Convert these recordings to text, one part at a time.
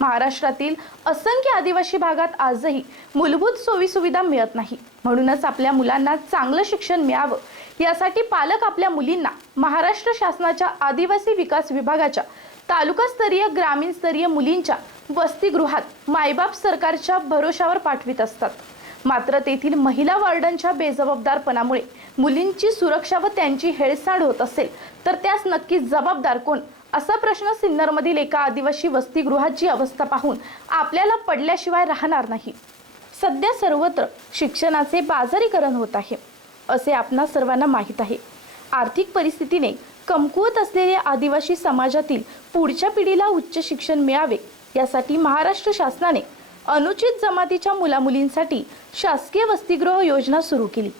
महाराष्ट्रातील असंख्य आदिवासी भागात आजही मूलभूत सोयीसुविधा मिळत नाही. म्हणूनच आपल्या मुलांना चांगलं शिक्षण मिळावं. यासाठी पालक आपल्या मुलींना महाराष्ट्र शासनाच्या आदिवासी विकास विभागाच्या तालुकास्तरीय ग्रामीणस्तरीय मुलींच्या वसतिगृहात मायबाप सरकारच्या भरोशावर पाठवित असतात. मात्र तेथील महिला वॉर्डनच्या बेजबाबदारपणामुळे मुलींची सुरक्षा व त्यांची हेळसांड होत असेल तर त्यास नक्की जबाबदार कोण? असा प्रश्न सिन्नरमधील एका आदिवासी वसतिगृहाची अवस्था पाहून आपल्याला पडल्याशिवाय राहणार नाही. सध्या सर्वत्र शिक्षणाचे बाजारीकरण होत आहे असे आपणा सर्वांना माहीत आहे. आर्थिक परिस्थितीने कमकुवत असलेल्या आदिवासी समाजातील पुढच्या पिढीला उच्च शिक्षण मिळावे यासाठी महाराष्ट्र शासनाने अनुचित जमातीच्या मुलामुलींसाठी शासकीय वसतिगृह योजना सुरू केली.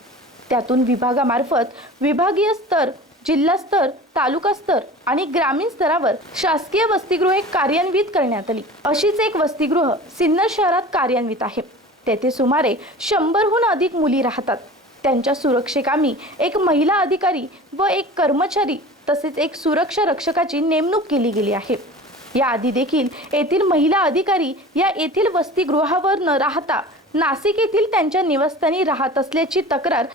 त्यातून विभागामार्फत विभागीय स्तर जिल्हास्तर तालुकास्तर तालुका स्तर आणि ग्रामीण स्तरावर शासकीय वसतिगृहे कार्यान्वित करण्यात आली. अशीच एक वसतिगृह सिन्नर शहरात कार्यान्वित आहे. तेथे सुमारे शंभरहून अधिक मुली राहतात. त्यांच्या सुरक्षेकामी एक महिला अधिकारी व एक कर्मचारी तसेच एक सुरक्षा रक्षकाची नेमणूक केली गेली आहे. याआधी देखील येथील महिला अधिकारी या येथील वसतिगृहावर न राहता नाशिक येथील त्यांच्या निवासस्थानी राहत असल्याची तक्रार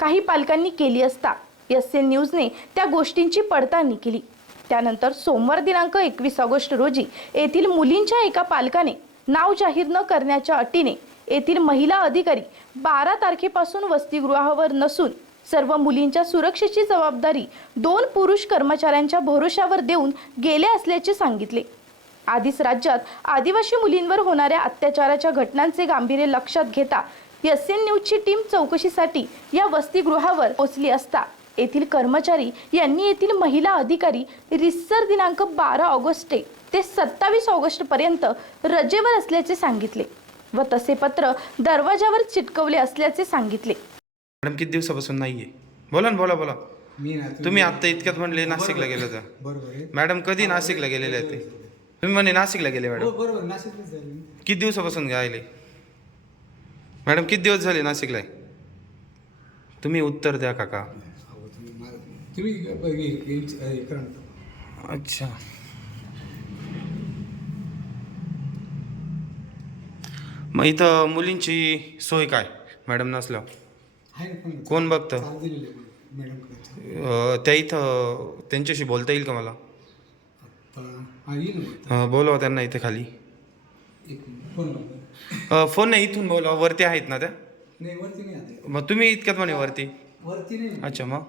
काही पालकांनी केली असता एस एन न्यूजने त्या गोष्टींची पडताळणी केली. त्यानंतर सोमवार दिनांक एकवीस ऑगस्ट रोजी येथील मुलींच्या एका पालकाने नाव जाहीर न करण्याच्या अटीने येथील महिला अधिकारी बारा तारखेपासून वसतिगृहावर नसून सर्व मुलींच्या सुरक्षेची जबाबदारी दोन पुरुष कर्मचाऱ्यांच्या भरोशावर देऊन गेले असल्याचे सांगितले. आधीच राज्यात आदिवासी मुलींवर होणाऱ्या अत्याचाराच्या घटनांचे गांभीर्य लक्षात घेता एस एन न्यूजची टीम चौकशीसाठी या वसतिगृहावर पोचली असता येथील कर्मचारी यांनी येथील महिला अधिकारी रिसर दिनांक बारा ऑगस्ट ते सत्तावीस ऑगस्ट पर्यंत रजेवर असल्याचे सांगितले व तसे पत्र दरवाजावर चिटकवले असल्याचे सांगितले. मॅडम किती दिवसापासून नाहीये? बोला ना बोला बोला. मी ना तुम्ही आता इतक्यात म्हणले नाशिकला गेले होते. बरोबर आहे. मॅडम कधी नाशिकला गेलेले आहेत? ते? तुम्ही म्हणे नाशिकला गेले हो मॅडम बरोबर नाशिकलाच जाईल मी. किती दिवसापासून गेले मॅडम किती दिवस झाले नाशिकला? तुम्ही उत्तर द्या काका. तुम्ही. अच्छा. मग इथं मुलींची सोय काय? मॅडम नसल्या. आहे कोण? कोण बघतं? चालू दिलेलं आहे कोण? मॅडमकडे चालू अं, त्या इथं त्यांच्याशी बोलता येईल का मला? आता हा येईल ना बोलता. हा बोलवा त्यांना इथे खाली. एक मिनिट फोन लावतो. अं, फोन नाही इथून बोला. वरती आहेत ना त्या? नाही वरती नाही आता मग तुम्ही इतक्यात म्हणे वरती. वरती नाही. अच्छा मग?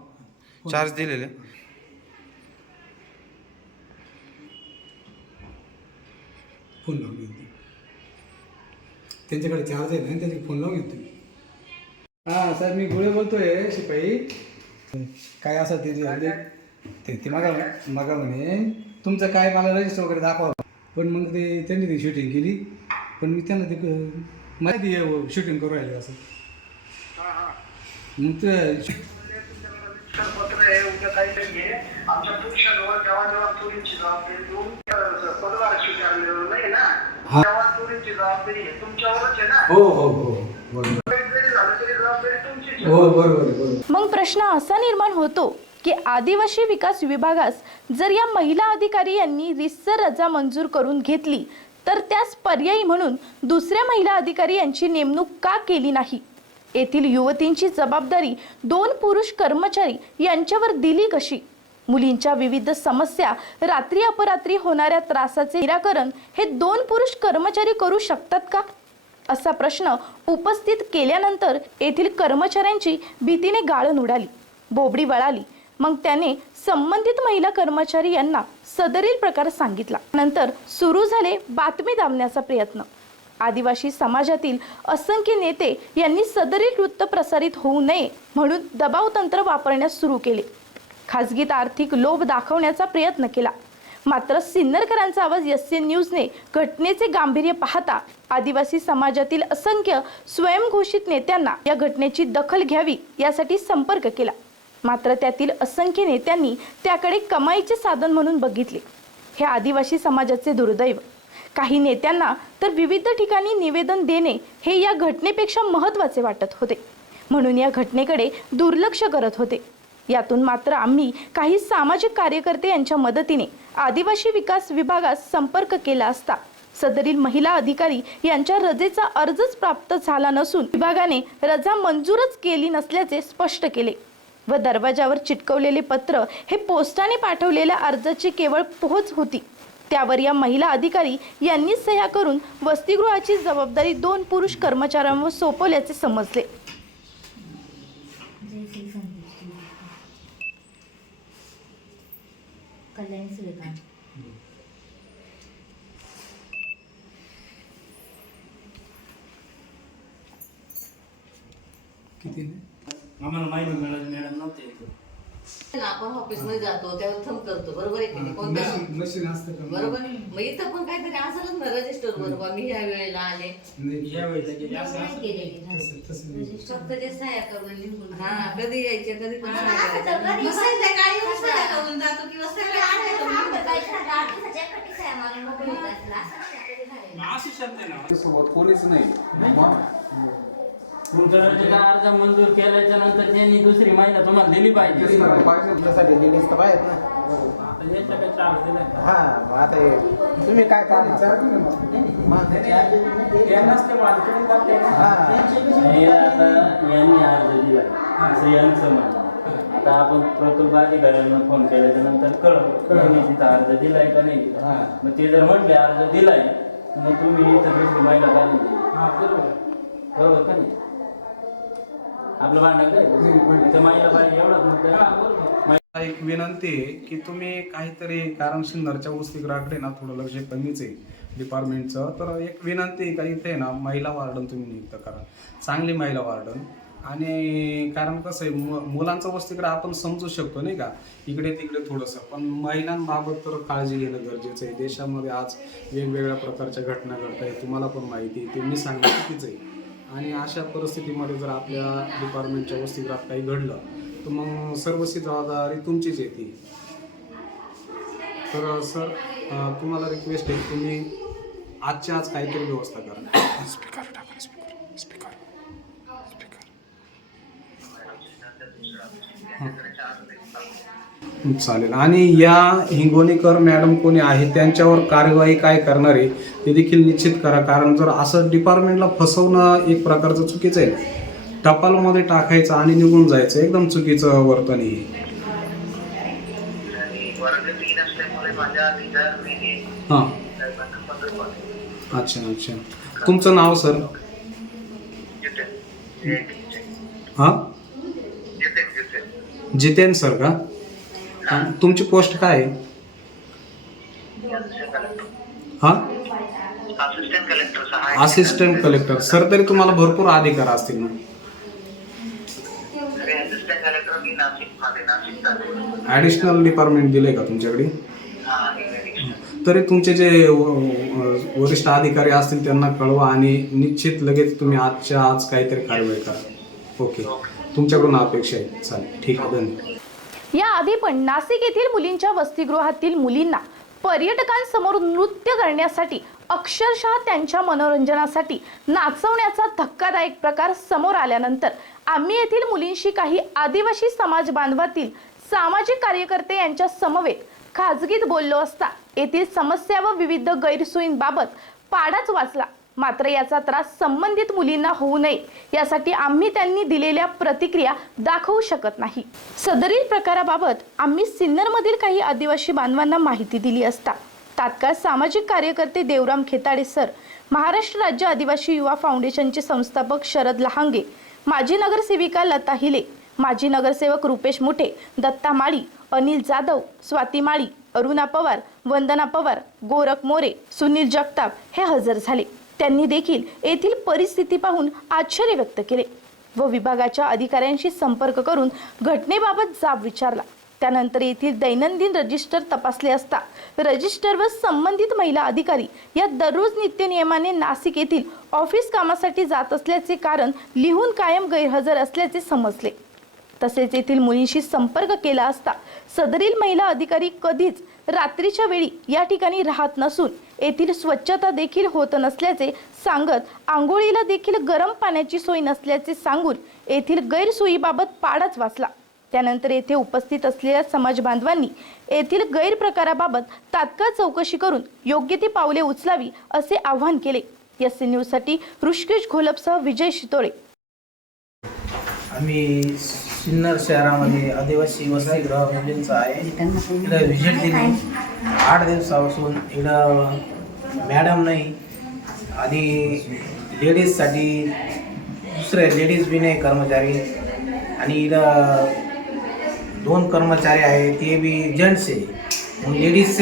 चार्ज दिलेले. फोन लावून घेतो. त्यांच्याकडे चार्ज आहे ना त्याचे फोन लावून घेतो. हा साहेब मी गुळे बोलतोय शिपाई. काय असं ते जे- ते ते मागा मागा म्हणे. तुमचं काय मला रजिस्टर वगैरे दाखवा. पण मग ते त्यांनी ते शूटिंग केली. पण मी त्यांना ते क- मला ते शूटिंग करू राहिलं असं. मग ते उद्या काही नाहीये आमच्या पुरुषांवर जेव्हा जेव्हा चोरीची जबाबदारी देऊन पदभार स्वीकारलेलं नाही ना तेव्हा चोरीची जबाबदारी हे तुमच्यावरच आहे ना. हो हो हो बरोबर. काही जरी झालं तरी जबाबदारी तुमचीच आहे. हो बरोबर आहे बरोबर. मग प्रश्न असा निर्माण होतो की आदिवासी विकास विभागास जर या महिला अधिकारी यांनी रितसर रजा मंजूर करून घेतली तर त्यास पर्यायी म्हणून दुसऱ्या महिला अधिकारी यांची नेमणूक का केली नाही? येथील युवतींची जबाबदारी दोन पुरुष कर्मचारी यांच्यावर दिली कशी? मुलींच्या विविध समस्या रात्री अपरात्री होणाऱ्या त्रासाचे निराकरण हे दोन पुरुष कर्मचारी करू शकतात का? असा प्रश्न उपस्थित केल्यानंतर येथील कर्मचाऱ्यांची भीतीने गाळण उडाली. बोबडी वळाली. मग त्याने संबंधित महिला कर्मचारी यांना सदरील प्रकार सांगितला. नंतर सुरू झाले बातमी दाबण्याचा प्रयत्न. आदिवासी समाजातील असंख्य नेते यांनी सदरील वृत्त प्रसारित होऊ नये म्हणून दबाव तंत्र वापरण्यास सुरू केले. खाजगीत आर्थिक लोभ दाखवण्याचा प्रयत्न केला. मात्र सिन्नरकरांचा आवाज एस एन न्यूजने घटनेचे गांभीर्य पाहता आदिवासी समाजातील असंख्य स्वयंघोषित नेत्यांना या घटनेची दखल घ्यावी यासाठी संपर्क केला. मात्र त्यातील असंख्य नेत्यांनी त्याकडे कमाईचे साधन म्हणून बघितले. हे आदिवासी समाजाचे दुर्दैव. काही नेत्यांना तर विविध ठिकाणी निवेदन देणे हे या घटनेपेक्षा महत्त्वाचे वाटत होते. म्हणून या घटनेकडे दुर्लक्ष करत होते. यातून मात्र आम्ही काही सामाजिक कार्यकर्ते यांच्या मदतीने आदिवासी विकास विभागास संपर्क केला असता. सदरील महिला अधिकारी यांच्या रजेचा अर्जच प्राप्त झाला नसून विभागाने रजा मंजूरच केली नसल्याचे स्पष्ट केले व दरवाजावर चिटकवलेले पत्र हे पोस्टाने पाठवलेल्या अर्जाची केवळ पोहोच होती. त्यावर या महिला अधिकारी यांनी सह्या करून वसतिगृहाची जबाबदारी दोन पुरुष कर्मचाऱ्यांवर सोपवल्याचे समजले. किती? आम्हाला माहिती मिळाली मॅडम नव्हते. ना आपण ऑफिसमध्ये जातो तेव्हा थंब करतो. बरोबर आहे की नाही? कोणता? मशीन मशीन असतं का? बरोबर मग इथं पण काहीतरी असेलच ना रजिस्टर बरोबर मी ह्या वेळेला आले. नाही, या वेळेला गेले असं तसं तसं नाही. फक्त करून निघून हा कधी यायच्या कधी. मग संध्याकाळी करून जातो किंवा सह्या करून निघून जातो. असू शकते ना. सोबत कोणीच नाही. मग? तुमचा रजेचा अर्ज मंजूर केल्याच्यानंतर त्यांनी दुसरी महिना तुम्हाला दिली पाहिजे? पाहिजे. त्यासाठी लेडीज तर पाहिजेत ना. आता याच्या काय चार्ज दिलाय का? हा मग आता हे तुम्ही काय पाहणार मग. हे. हा. हे आता यांनी अर्ज दिलाय. असं यांचं म्हणणं आता आपण प्रकल्प अधिकाऱ्यांना फोन केल्याच्यानंतर कळव यांनी तिथं अर्ज दिलाय का नाही? हा. मग ते जर म्हटले अर्ज दिलाय मग तुम्ही इथं दुसरी महिला का नाही दिली? बरोबर का नाही? आपलं भांडण काय? एवढाच मुद्दा एक विनंती आहे की तुम्ही काहीतरी कारण सिन्नरच्या वसतिगृहाकडे ना थोडं लक्ष कमीच आहे डिपार्टमेंटचं तर एक विनंती आहे का इथे ना महिला वार्डन तुम्ही नियुक्त करा. चांगली महिला वार्डन. आणि कारण कसं आहे मु मुलांचं वसतिगृह आपण समजू शकतो नाही का? इकडे तिकडे थोडंसं. पण महिलांबाबत तर काळजी घेणं गरजेचं आहे. देशामध्ये आज वेगवेगळ्या प्रकारच्या घटना घडत आहेत तुम्हाला पण माहिती आहे ते मी चुकीचं आहे. आणि अशा परिस्थितीमध्ये जर आपल्या डिपार्टमेंटच्या वसतिगृहात काही घडलं तर मग सर्वची जबाबदारी तुमचीच येते तर सर तुम्हाला रिक्वेस्ट आहे तुम्ही आजच्या आज काहीतरी व्यवस्था करा. चालेल. आणि या हिंगोलीकर मॅडम कोणी आहे त्यांच्यावर कार्यवाही काय करणार आहे ते देखील निश्चित करा. कारण जर असं डिपार्टमेंटला फसवणं एक प्रकारचं चुकीचं आहे टपालमध्ये टाकायचं आणि निघून जायचं एकदम चुकीचं वर्तन आहे हां. अच्छा अच्छा. तुमचं नाव सर? हां? जितेन, सर का? तुमची पोस्ट काय? आहे. हां असिस्टंट कलेक्टर सर तरी तुम्हाला भरपूर अधिकार असतील ना. ॲडिशनल डिपार्टमेंट दिलंय का तुमच्याकडे. तरी तुमचे जे वरिष्ठ अधिकारी असतील त्यांना कळवा आणि निश्चित लगेच तुम्ही आजच्या आज काहीतरी कारवाई करा. ओके तुमच्याकडून अपेक्षा आहे. चालेल. ठीक आहे. धन्यवाद. याआधी पण नाशिक येथील मुलींच्या वसतिगृहातील मुलींना पर्यटकांसमोर नृत्य करण्यासाठी अक्षरशः त्यांच्या मनोरंजनासाठी नाचवण्याचा धक्कादायक प्रकार समोर आल्यानंतर आम्ही येथील मुलींशी काही आदिवासी समाज बांधवातील सामाजिक कार्यकर्ते यांच्या समवेत खाजगीत बोललो असता येथील समस्या व विविध गैरसोयींबाबत पाडाच वाचला. मात्र याचा त्रास संबंधित मुलींना होऊ नये. यासाठी आम्ही त्यांनी दिलेल्या प्रतिक्रिया दाखवू शकत नाही. सदरील प्रकाराबाबत आम्ही सिन्नरमधील काही आदिवासी बांधवांना माहिती दिली असता. तात्काळ सामाजिक कार्यकर्ते देवराम खेताडे सर महाराष्ट्र राज्य आदिवासी युवा फाउंडेशनचे संस्थापक शरद लहांगे माजी नगरसेविका लता हिले माजी नगरसेवक रुपेश मुठे दत्ता माळी अनिल जाधव स्वाती माळी अरुणा पवार वंदना पवार गोरख मोरे सुनील जगताप हे हजर झाले. त्यांनी देखील येथील परिस्थिती पाहून आश्चर्य व्यक्त केले. व विभागाच्या अधिकाऱ्यांशी संपर्क करून घटनेबाबत जाब विचारला. त्यानंतर येथील दैनंदिन रजिस्टर तपासले असता रजिस्टर व संबंधित महिला अधिकारी या दररोज नित्यनियमाने नाशिक येथील ऑफिस कामासाठी जात असल्याचे कारण लिहून कायम गैरहजर असल्याचे समजले. तसेच येथील मुलींशी संपर्क केला असता सदरील महिला अधिकारी कधीच रात्रीच्या वेळी या ठिकाणी राहत नसून येथील स्वच्छता देखील होत नसल्याचे सांगत आंघोळीला देखील गरम पाण्याची सोय नसल्याचे सांगून येथील गैरसोयीबाबत पाडाच वाचला. त्यानंतर येथे उपस्थित असलेल्या समाज बांधवांनी येथील गैरप्रकाराबाबत तात्काळ चौकशी करून योग्य ती पावले उचलावी असे आवाहन केले. एस सी न्यूजसाठी ऋषिकेश घोलपसह विजय शितोळे. आम्ही सिन्नर शहरामध्ये आदिवासी वसतिगृह मुलींचा आहे. इथं व्हिजिट दिली. आठ दिवसापासून इथं मॅडम नाही आणि लेडीजसाठी दुसरे लेडीज बी नाही कर्मचारी. आणि इथं दोन कर्मचारी आहे ते बी जेंट्स आहे. लेडीज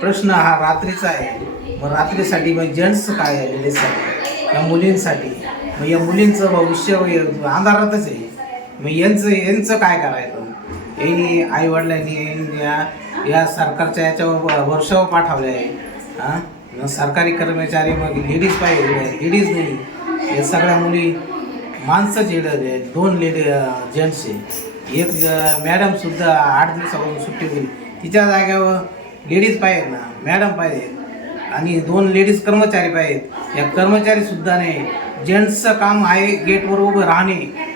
प्रश्न हा रात्रीचा आहे. मग रात्रीसाठी मग जेंट्स काय आहे लेडीजसाठी या मुलींसाठी. मग या मुलींचं भविष्य अंधारातच आहे. मी यांचं यांचं काय करायचं? यांनी आई वडिलांनी या या सरकारच्या याच्यावर वर्षावर पाठवले आहे हां सरकारी कर्मचारी मग लेडीज पाहिजे लेडीज नाही. हे सगळ्या मुली माणसं जे दोन लेडी जेंट्स आहे एक मॅडम सुद्धा आठ दिवसापासून सुट्टी होईल तिच्या जाग्यावर लेडीज पाहिजे ना मॅडम पाहिजे. आणि दोन लेडीज कर्मचारी पाहिजेत या कर्मचारी सुद्धा नाही. जेंट्सचं काम आहे गेटवर उभं राहणे.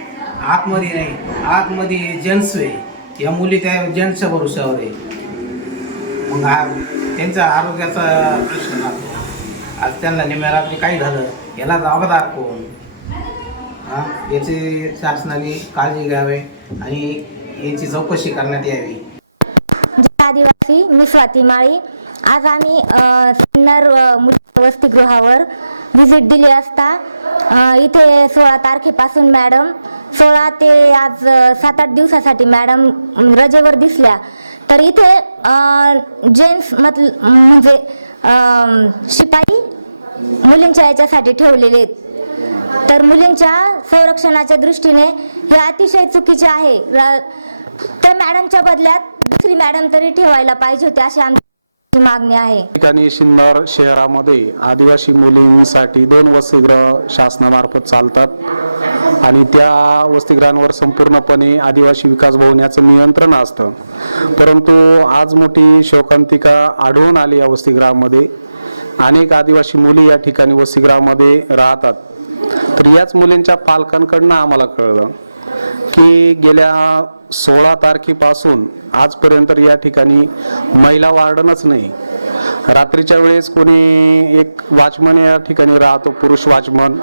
आतमध्ये नाही आतमध्ये जेंट्स आहे या मुली त्या जेंट्सच्या भरोशावर आहे. मग त्यांचा त्यांच्या आरोग्याचा प्रश्न आज त्यांना निम्या रात्री काही झालं याला दाबा कोण याचे याची शासनाने काळजी घ्यावी आणि याची चौकशी करण्यात यावी. आदिवासी मी स्वाती माळी. आज आम्ही सिन्नर मुली वसतिगृहावर व्हिजिट दिली असता. इथे सोळा तारखेपासून मॅडम सोळा ते आज सात आठ दिवसासाठी मॅडम रजेवर दिसल्या. तर इथे जेन्ट्स मत म्हणजे शिपाई मुलींच्या याच्यासाठी ठेवलेले आहेत. तर मुलींच्या संरक्षणाच्या दृष्टीने हे अतिशय चुकीचे आहे. र- त्या मॅडमच्या बदल्यात दुसरी मॅडम तरी ठेवायला पाहिजे होती अशी आमची मागणी आहे. ठिकाणी सिन्नर शहरामध्ये आदिवासी मुलींसाठी दोन वसतिगृह शासनामार्फत चालतात आणि त्या वसतिगृहांवर संपूर्णपणे आदिवासी विकास भवन याचं नियंत्रण असतं. परंतु आज मोठी शोकांतिका आढळून आली या वसतिगृहामध्ये. अनेक आदिवासी मुली या ठिकाणी वसतिगृहामध्ये राहतात. तर याच मुलींच्या पालकांकडनं आम्हाला कळलं की गेल्या सोळा तारखेपासून आजपर्यंत या ठिकाणी महिला वार्डनच नाही. रात्रीच्या वेळेस कोणी एक वॉचमन या ठिकाणी राहतो पुरुष वॉचमन.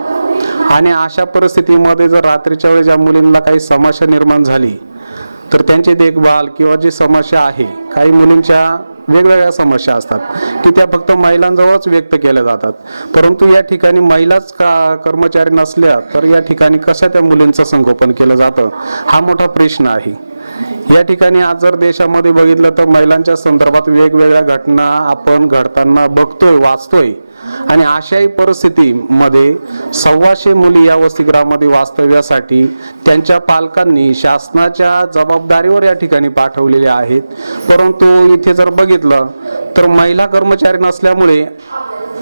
आणि अशा परिस्थितीमध्ये जर रात्रीच्या वेळेस ज्या मुलींना काही समस्या निर्माण झाली तर त्यांची देखभाल किंवा जी समस्या आहे काही मुलींच्या वेगवेगळ्या समस्या असतात की त्या फक्त महिलांजवळच व्यक्त केल्या जातात. परंतु या ठिकाणी महिलाच का कर्मचारी नसल्या तर या ठिकाणी कशा त्या मुलींचं संगोपन केलं जातं? हा मोठा प्रश्न आहे. या ठिकाणी आज जर देशामध्ये बघितलं तर महिलांच्या संदर्भात वेगवेगळ्या घटना आपण घडताना बघतोय वाचतोय. आणि अशाही परिस्थितीमध्ये सव्वाशे मुली या वसतिगृहामध्ये वास्तव्यासाठी त्यांच्या पालकांनी शासनाच्या जबाबदारीवर या ठिकाणी पाठवलेले आहेत. परंतु इथे जर बघितलं तर महिला कर्मचारी नसल्यामुळे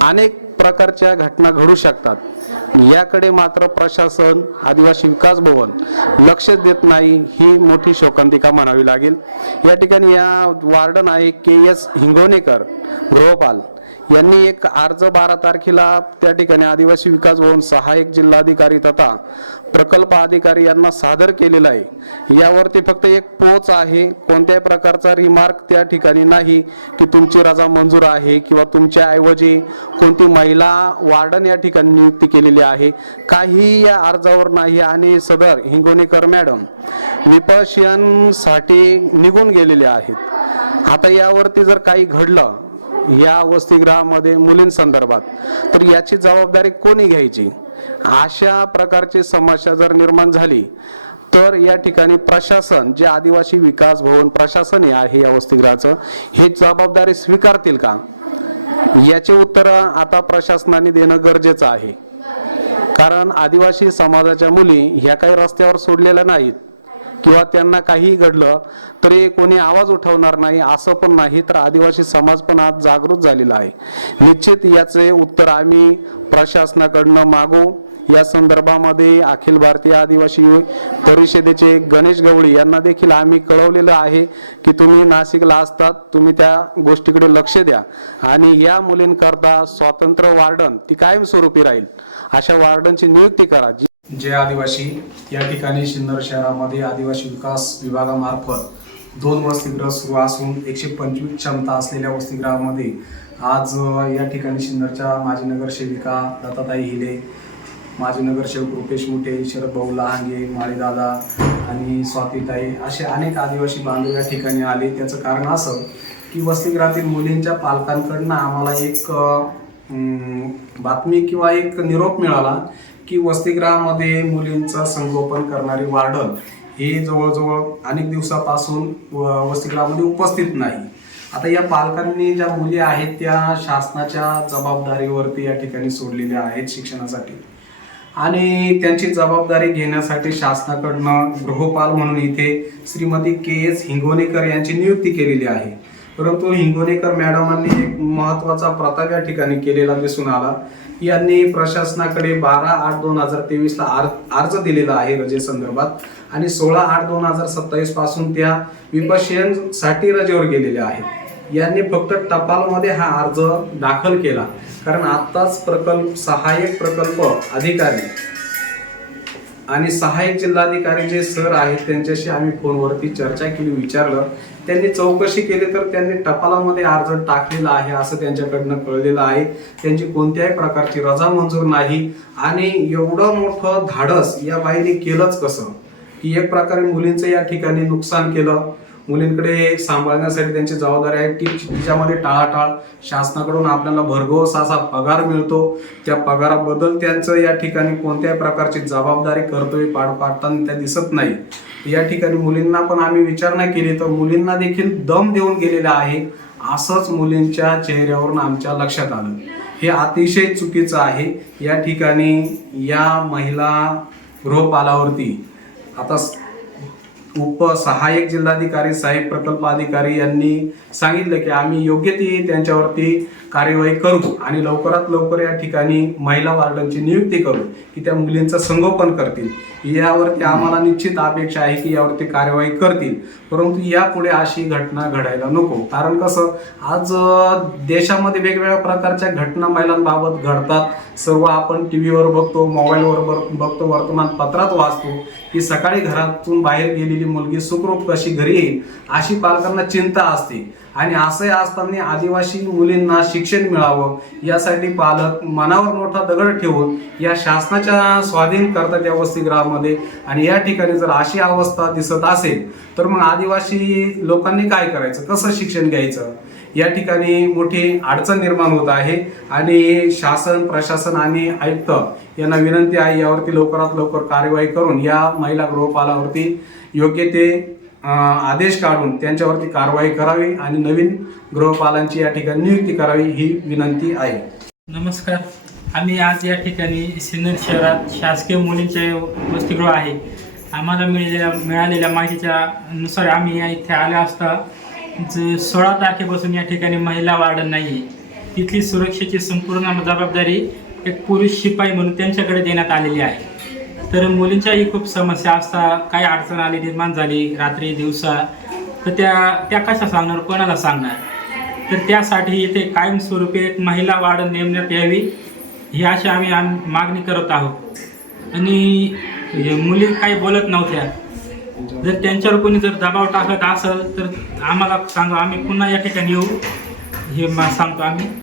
अनेक प्रकारच्या घटना घडू शकतात. याकडे मात्र प्रशासन आदिवासी विकास भवन लक्ष देत नाही ही मोठी शोकांतिका म्हणावी लागेल. या ठिकाणी या वार्डन आहे के एस हिंगोनेकर गृहपाल. यांनी एक अर्ज बारा तारखेला त्या ठिकाणी आदिवासी विकास भवन सहाय्यक जिल्हाधिकारी तथा प्रकल्प अधिकारी यांना सादर केलेला आहे. यावरती फक्त एक पोच आहे. कोणत्याही प्रकारचा रिमार्क त्या ठिकाणी नाही की तुमची रजा मंजूर आहे किंवा तुमच्या ऐवजी कोणती महिला वार्डन या ठिकाणी नियुक्ती केलेली आहे. काही या अर्जावर नाही आणि सदर हिंगोनीकर मॅडम विपशयनसाठी निघून गेलेले आहेत. आता यावरती जर काही घडलं या वसतिगृहामध्ये मुलींसंदर्भात. तर याची जबाबदारी कोणी घ्यायची? अशा प्रकारची समस्या जर निर्माण झाली तर या ठिकाणी प्रशासन जे आदिवासी विकास भवन प्रशासन आहे या वसतिगृहाचं हे जबाबदारी स्वीकारतील का? याचे उत्तर आता प्रशासनाने देणं गरजेचं आहे. कारण आदिवासी समाजाच्या मुली ह्या काही रस्त्यावर सोडलेल्या नाहीत. किंवा त्यांना काहीही घडलं तरी कोणी आवाज उठवणार नाही असं पण नाही तर आदिवासी समाज पण आज जागृत झालेला आहे. निश्चित याचे उत्तर आम्ही प्रशासनाकडनं मागू. या संदर्भामध्ये अखिल भारतीय आदिवासी परिषदेचे गणेश गवळी यांना देखील आम्ही कळवलेलं आहे की तुम्ही नाशिकला असतात तुम्ही त्या गोष्टीकडे लक्ष द्या. आणि या मुलींकरता स्वतंत्र वार्डन ती कायमस्वरूपी राहील. अशा वार्डनची नियुक्ती करा. जी जय आदिवासी या ठिकाणी सिन्नर शहरामध्ये आदिवासी विकास विभागामार्फत दोन वसतिगृह सुरू असून एकशे पंचवीस क्षमता असलेल्या वसतिगृहामध्ये आज या ठिकाणी सिन्नरच्या माजी नगरसेविका दत्ताताई हिले माजी नगरसेवक रुपेश मुटे शरद भाऊ लहांगे माळीदादा आणि स्वातीताई असे अनेक आदिवासी बांधव या ठिकाणी आले. त्याचं कारण असं की वसतिगृहातील मुलींच्या पालकांकडनं आम्हाला एक बातमी किंवा एक निरोप मिळाला की वसतिगृहामध्ये मुलींचं संगोपन करणारे वार्डन हे जवळजवळ अनेक दिवसापासून वसतिगृहामध्ये उपस्थित नाही. आता या पालकांनी ज्या मुली आहेत त्या शासनाच्या जबाबदारीवरती या ठिकाणी सोडलेल्या आहेत शिक्षणासाठी. आणि त्यांची जबाबदारी घेण्यासाठी शासनाकडनं गृहपाल म्हणून इथे श्रीमती के एस हिंगोणेकर यांची नियुक्ती केलेली आहे. परंतु हिंगोणेकर मॅडमांनी एक महत्त्वाचा प्रताप या ठिकाणी केलेला दिसून आला. यांनी प्रशासनाकडे बारा आठ दोन हजार तेवीस ला अर्ज दिलेला आहे रजे संदर्भात आणि सोळा आठ दोन हजार सत्तावीसपासून त्या विपक्षियनसाठी रजेवर गेलेल्या आहेत. यांनी फक्त टपालमध्ये हा अर्ज दाखल केला. कारण आत्ताच प्रकल्प सहाय्यक प्रकल्प अधिकारी आणि सहाय्यक जिल्हाधिकारी जे सर आहेत त्यांच्याशी आम्ही फोनवरती चर्चा केली विचारलं. त्यांनी चौकशी केली तर त्यांनी टपालामध्ये अर्ज टाकलेला आहे असं त्यांच्याकडनं कळलेलं आहे. त्यांची कोणत्याही प्रकारची रजा मंजूर नाही. आणि एवढं मोठं धाडस या बाईने केलंच कसं? की एक प्रकारे मुलींचं या ठिकाणी नुकसान केलं. मुलींकडे सांभाळण्यासाठी त्यांची जबाबदारी आहे. की तिच्यामध्ये टाळाटाळ. शासनाकडून आपल्याला भरघोस असा पगार मिळतो. त्या पगाराबद्दल त्यांचं या ठिकाणी कोणत्याही प्रकारची जबाबदारी कर्तव्य पाडताना त्या दिसत नाही. या ठिकाणी मुलींना पण आम्ही विचारणा केली. तर मुलींना देखील दम देऊन गेलेला आहे. असंच मुलींच्या चेहऱ्यावरून आमच्या लक्षात आलं. हे अतिशय चुकीचं आहे. या ठिकाणी या महिला गृहपालावरती आता उप सहाय्यक जिल्हाधिकारी साहेब प्रकल्प अधिकारी यांनी सांगितलं की आम्ही योग्य ती त्यांच्यावरती कार्यवाही करू आणि लवकरात लवकर या ठिकाणी महिला वार्डनची नियुक्ती करू की त्या मुलींचं संगोपन करतील. यावरती आम्हाला निश्चित अपेक्षा आहे की यावरती कार्यवाही करतील. परंतु यापुढे अशी घटना घडायला नको. कारण कसं आज देशामध्ये वेगवेगळ्या प्रकारच्या घटना महिलांबाबत घडतात. सर्व आपण टी व्हीवर बघतो मोबाईलवर बघतो वर्तमानपत्रात वाचतो की सकाळी घरातून बाहेर गेलेली मुलगी सुखरूप कशी घरी येईल अशी पालकांना चिंता असते. आणि असंही असताना आदिवासी मुलींना शिक्षण मिळावं यासाठी पालक मनावर मोठा दगड ठेवून या शासनाच्या स्वाधीन करतात या वसतिगृहामध्ये आणि या ठिकाणी जर अशी अवस्था दिसत असेल तर मग आदिवासी लोकांनी काय करायचं? कसं शिक्षण घ्यायचं? या ठिकाणी मोठी अडचण निर्माण होत आहे आणि शासन प्रशासन आणि आयुक्त यांना विनंती आहे यावरती लवकरात लवकर कार्यवाही करून या महिला गृहपालावरती योग्य ते आदेश काढून त्यांच्यावरती कारवाई करावी आणि नवीन गृहपालांची या ठिकाणी नियुक्ती करावी ही विनंती आहे. नमस्कार. आम्ही आज या ठिकाणी सिन्नर शहरात शासकीय मुलींचे वसतिगृह आहे. आम्हाला मिळालेल्या मिळालेल्या माहितीच्या नुसार आम्ही या इथे आले असता जे सोळा तारखेपासून या ठिकाणी महिला वार्डन नाही आहे तिथली सुरक्षेची संपूर्ण जबाबदारी एक पुरुष शिपाई म्हणून त्यांच्याकडे देण्यात आलेली आहे. तर मुलींच्याही खूप समस्या असता काय अडचण आली निर्माण झाली रात्री दिवसा. तर त्या त्या कशा सांगणार कोणाला सांगणार? तर त्यासाठी इथे कायमस्वरूपी एक महिला वाढ नेमण्यात यावी ही अशी आम्ही आम- मागणी करत आहोत. आणि हे मुली काही बोलत नव्हत्या. जर त्यांच्यावर कोणी जर दबाव टाकत असेल तर आम्हाला सांगा आम्ही पुन्हा या ठिकाणी येऊ. हे मा- सांगतो आम्ही.